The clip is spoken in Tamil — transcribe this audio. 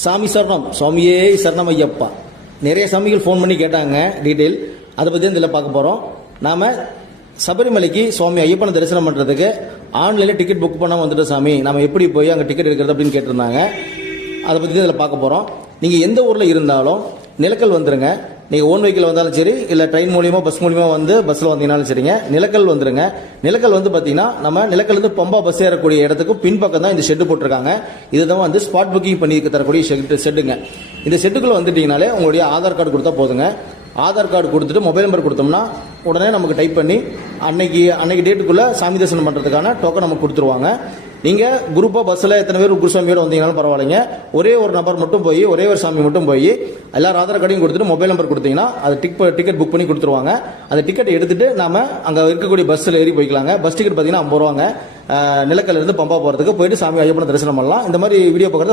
சாமி சரணம். சுவாமியே சரணம் ஐயப்பா நிறைய சாமிகள் ஃபோன் பண்ணி கேட்டாங்க டீட்டெயில் அதை பற்றி இதில் பார்க்க போகிறோம் நாம் சபரிமலைக்கு சுவாமி ஐயப்பனை தரிசனம் பண்ணுறதுக்கு ஆன்லைனில் டிக்கெட் புக் பண்ணாமல் வந்துட்டு சாமி. நம்ம எப்படி போய் அங்கே டிக்கெட் எடுக்கிறது அப்படின்னு கேட்டிருந்தாங்க. அதை பற்றி இதில் பார்க்க போகிறோம் நீங்கள் எந்த ஊரில் இருந்தாலும் நிலக்கல் வந்துடுங்க நீங்கள் ஓன் வெஹிக்கிள் வந்தாலும் சரி இல்லை ட்ரெயின் மூலியமாக பஸ் மூலியமாக வந்து பஸ்ஸில் வந்தீங்கனாலும் சரிங்க. நிலக்கல் வந்துருங்க. நிலக்கல் வந்து பார்த்தீங்கன்னா நம்ம நிலக்கல்லேருந்து பம்பா பஸ் ஏறக்கூடிய இடத்துக்கு பின்பக்கம் தான் இந்த ஷெட்டு போட்டிருக்காங்க. இதுதான் வந்து ஸ்பாட் புக்கிங் பண்ணி தரக்கூடிய ஷெட்டு ஷெட்டுங்க இந்த ஷெட்டுக்குள்ளே வந்துட்டீங்கனாலே உங்களுடைய ஆதார் கார்டு கொடுத்தா போதுங்க. ஆதார் கார்டு கொடுத்துட்டு மொபைல் நம்பர் கொடுத்தோம்னா உடனே நமக்கு டைப் பண்ணி அன்னைக்கு அன்னைக்கு டேட்டுக்குள்ளே சாமி தரிசனம் பண்ணுறதுக்கான டோக்கன் நமக்கு கொடுத்துருவாங்க. நீங்கள் குரூப்பாக பஸ்ஸில் எத்தனை பேர் குருசாமியோட வந்தீங்கனாலும் பரவாயில்லைங்க. ஒரே ஒரு நபர் மட்டும் போய் ஒரே ஒரு சாமி மட்டும் போய் எல்லாரும் ஆதார் கார்டையும் கொடுத்துட்டு மொபைல் நம்பர் கொடுத்தீங்கன்னா அது டிக் டிக்கெட் புக் பண்ணி கொடுத்துருவாங்க. அந்த டிக்கெட் எடுத்துட்டு நாம அங்கே இருக்கக்கூடிய பஸ்ஸில் ஏறி போய்க்கலாங்க. பஸ் டிக்கெட் பார்த்தீங்கன்னா ஐம்பது ரூபாங்க. நிலக்கல்ல இருந்து பம்பா போகிறதுக்கு போயிட்டு சாமி ஐயப்பனை தரிசனம் பண்ணலாம். இந்த மாதிரி வீடியோ பார்க்குறது